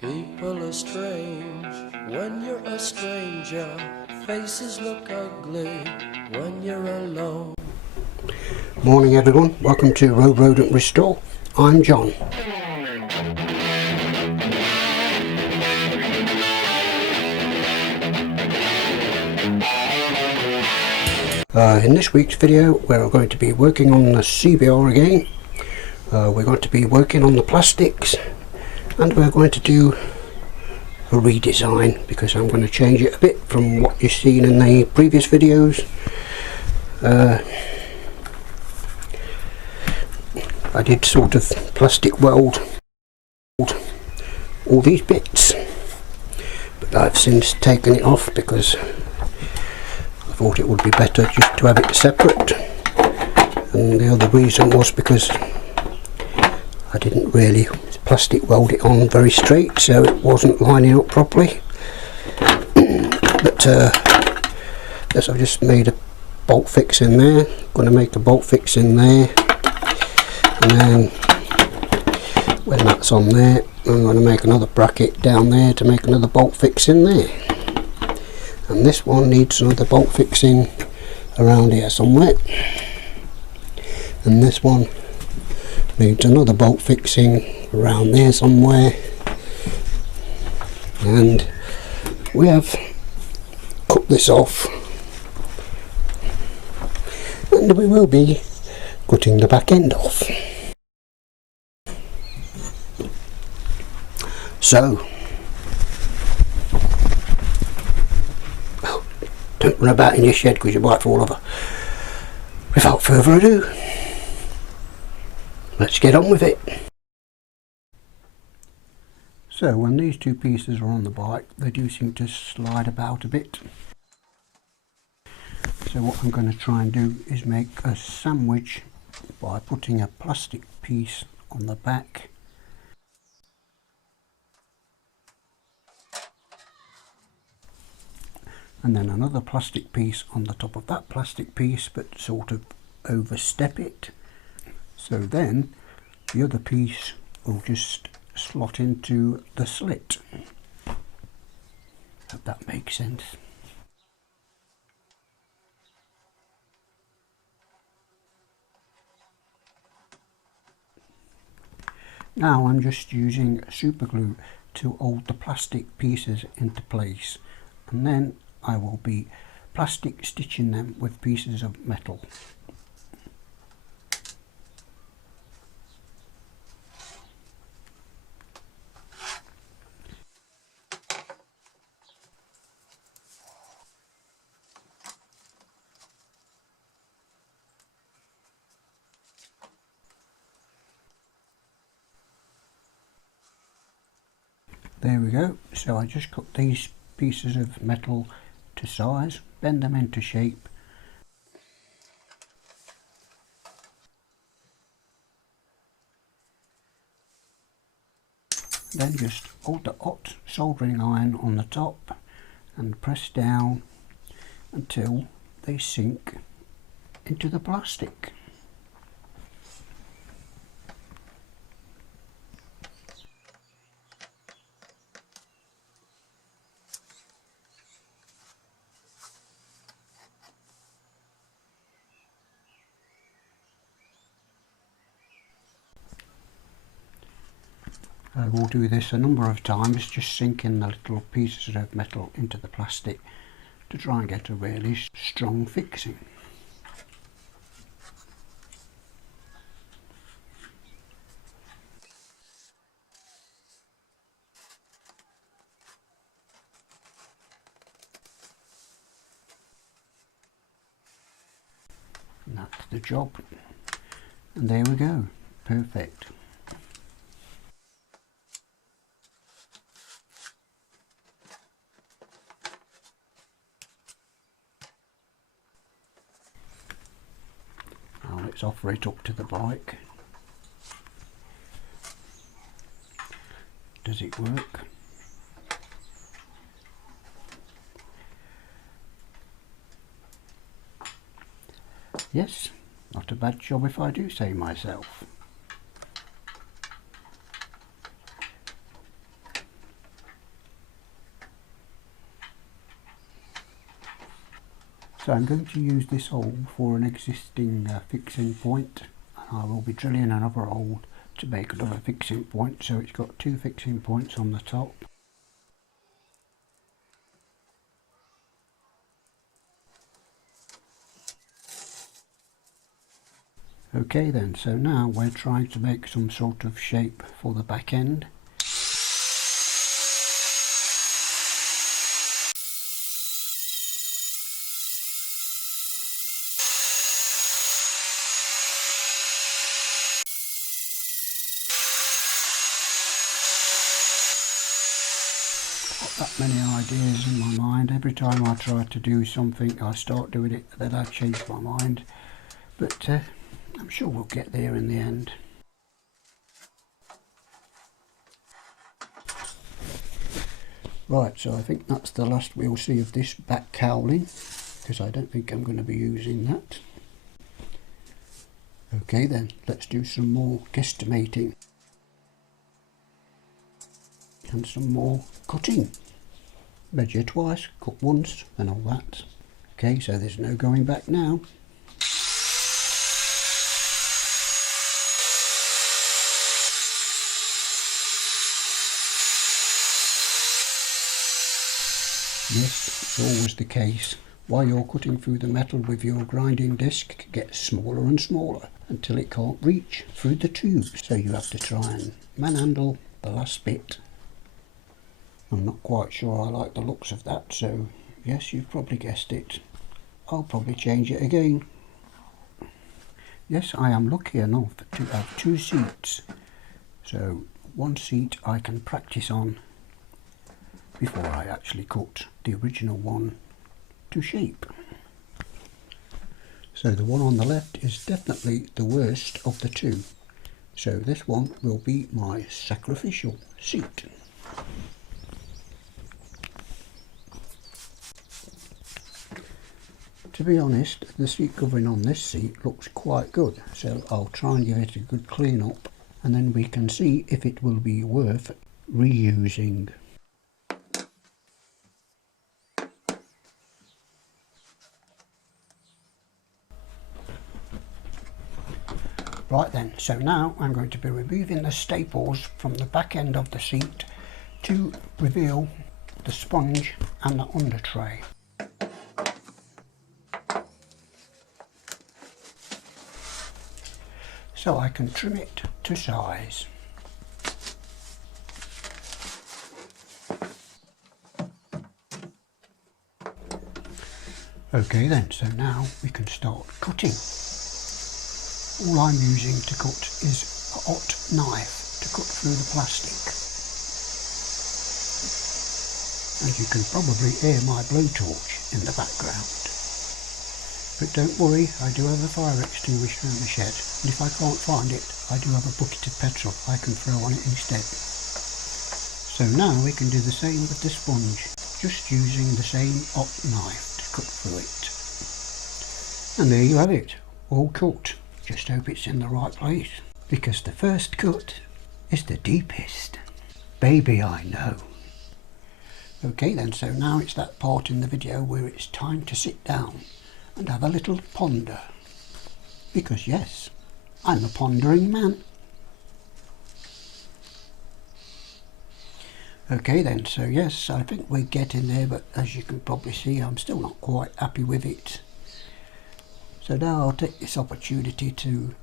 People are strange when you're a stranger. Faces look ugly when you're alone. Morning everyone, welcome to Road Rodent Restore. I'm John. In this week's video we're going to be working on the CBR again. We're going to be working on the plastics and we're going to do a redesign because I'm going to change it a bit from what you've seen in the previous videos. I did sort of plastic weld all these bits, but I've since taken it off because I thought it would be better just to have it separate, and the other reason was because I didn't really plastic weld it on very straight, so it wasn't lining up properly. But yes, I've just made a bolt fix in there. Going to make a bolt fix in there, and then when that's on there I'm going to make another bracket down there to make another bolt fix in there, and this one needs another bolt fixing around here somewhere, and this one needs another bolt fixing around there somewhere, and we have cut this off and we will be cutting the back end off. So don't run about in your shed because you might fall over. Without further ado, let's get on with it. So when these two pieces are on the bike, they do seem to slide about a bit. So what I'm going to try and do is make a sandwich by putting a plastic piece on the back and then another plastic piece on the top of that plastic piece, but sort of overstep it. So then the other piece will just slot into the slit. Hope that makes sense. Now I'm just using super glue to hold the plastic pieces into place, and then I will be plastic stitching them with pieces of metal. There we go. So I just cut these pieces of metal to size, bend them into shape, then just hold the hot soldering iron on the top and press down until they sink into the plastic. I will do this a number of times, just sinking the little pieces of metal into the plastic to try and get a really strong fixing. And that's the job. And there we go. Perfect. Now let's offer it up to the bike. Does it work? Yes, not a bad job if I do say myself. So I'm going to use this hole for an existing fixing point, and I will be drilling another hole to make another fixing point, so it's got two fixing points on the top. Okay then, so now we're trying to make some sort of shape for the back end. That many ideas in my mind. Every time I try to do something, I start doing it, then I change my mind. But I'm sure we'll get there in the end. Right, so I think that's the last we'll see of this back cowling, because I don't think I'm going to be using that. Okay then, let's do some more guesstimating. And some more cutting. Measure twice, cut once, and all that. Okay, so there's no going back now. Yes, it's always the case. While you're cutting through the metal with your grinding disc, it gets smaller and smaller until it can't reach through the tube. So you have to try and manhandle the last bit. I'm not quite sure I like the looks of that, so yes, you've probably guessed it. I'll probably change it again. Yes, I am lucky enough to have two seats. So one seat I can practice on before I actually cut the original one to shape. So the one on the left is definitely the worst of the two. So this one will be my sacrificial seat. To be honest, the seat covering on this seat looks quite good, so I'll try and give it a good clean up, and then we can see if it will be worth reusing. Right then, so now I'm going to be removing the staples from the back end of the seat to reveal the sponge and the under tray. So I can trim it to size. Okay then, so now we can start cutting. All I'm using to cut is a hot knife to cut through the plastic. And you can probably hear my blowtorch in the background. But don't worry, I do have a fire extinguisher in the shed, and if I can't find it, I do have a bucket of petrol I can throw on it instead. So now we can do the same with the sponge, just using the same hot knife to cut through it. And there you have it, all cut. Just hope it's in the right place, because the first cut is the deepest. Baby, I know. Okay then, so now it's that part in the video where it's time to sit down and have a little ponder, because yes, I'm a pondering man. Okay then, so yes, I think we're getting there, but as you can probably see, I'm still not quite happy with it. So now I'll take this opportunity to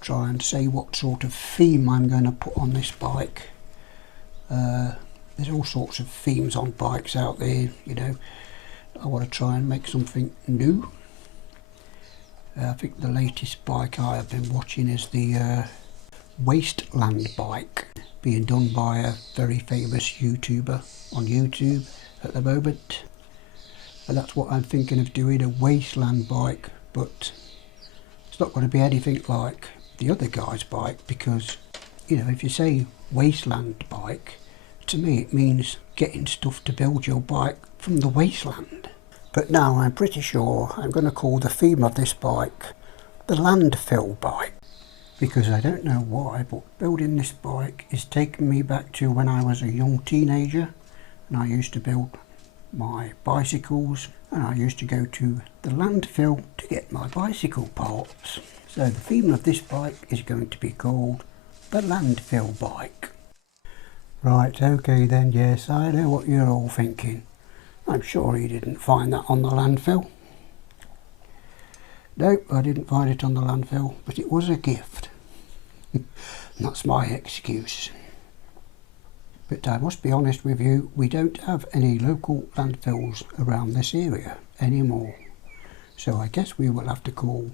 try and say what sort of theme I'm going to put on this bike. There's all sorts of themes on bikes out there, you know. I want to try and make something new. I think the latest bike I have been watching is the Wasteland bike, being done by a very famous YouTuber on YouTube at the moment. And that's what I'm thinking of doing, a Wasteland bike, but it's not going to be anything like the other guy's bike, because, you know, if you say Wasteland bike, to me it means getting stuff to build your bike from the wasteland. But now I'm pretty sure I'm going to call the theme of this bike the Landfill bike, because I don't know why, but building this bike is taking me back to when I was a young teenager and I used to build my bicycles, and I used to go to the landfill to get my bicycle parts. So the theme of this bike is going to be called the Landfill bike. Right, okay then, yes, I know what you're all thinking. I'm sure you didn't find that on the landfill. Nope, I didn't find it on the landfill, but it was a gift. That's my excuse. But I must be honest with you, we don't have any local landfills around this area anymore. So I guess we will have to call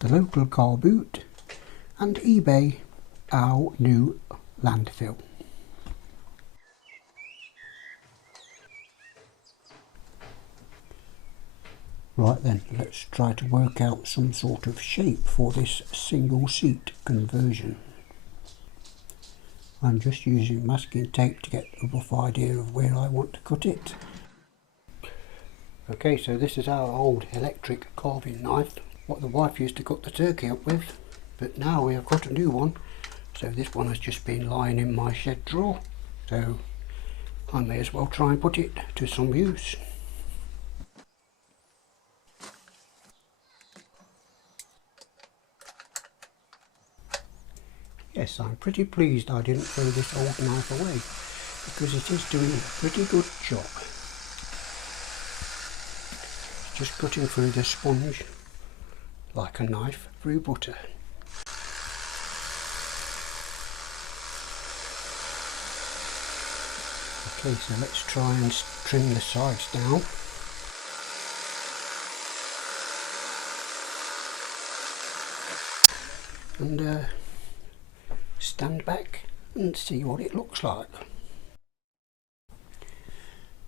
the local car boot and eBay our new landfill. Right then, let's try to work out some sort of shape for this single seat conversion. I'm just using masking tape to get a rough idea of where I want to cut it. Okay, so this is our old electric carving knife, what the wife used to cut the turkey up with, but now we have got a new one. So this one has just been lying in my shed drawer, so I may as well try and put it to some use. Yes, I'm pretty pleased I didn't throw this old knife away, because it is doing a pretty good job. It's just cutting through the sponge like a knife through butter. Okay, so let's try and trim the sides down. And stand back and see what it looks like.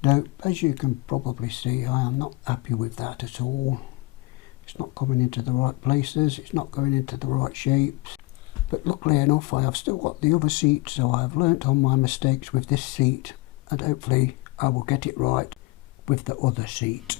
Now, as you can probably see, I am not happy with that at all. It's not coming into the right places, it's not going into the right shapes. But luckily enough, I have still got the other seat, so I have learnt on my mistakes with this seat, and hopefully I will get it right with the other seat.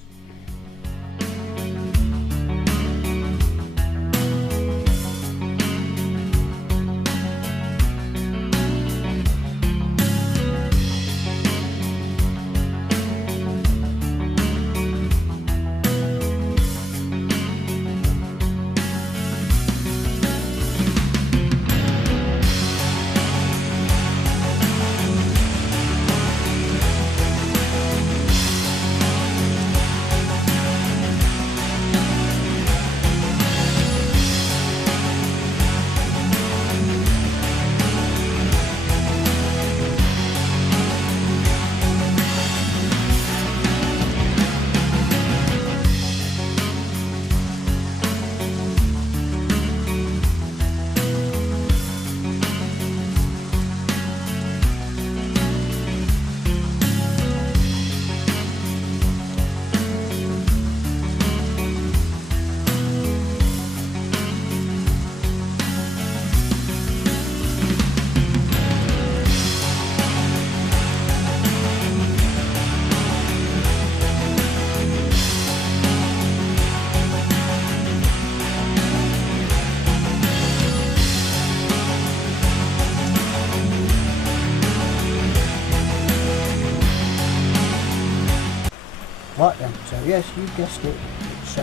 Right then, so yes, you guessed it, it's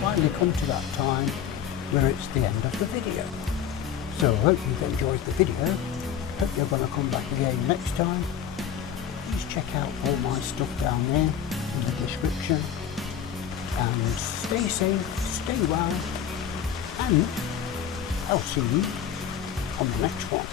finally come to that time where it's the end of the video. So I hope you've enjoyed the video, hope you're going to come back again next time. Please check out all my stuff down there in the description, and stay safe, stay well, and I'll see you on the next one.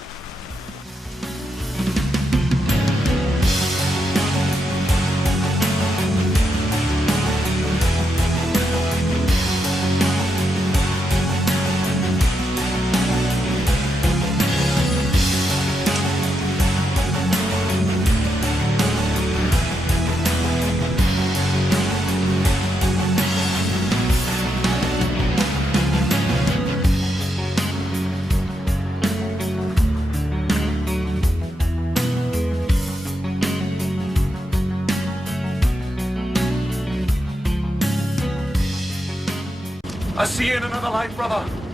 I'll see you in another life, brother.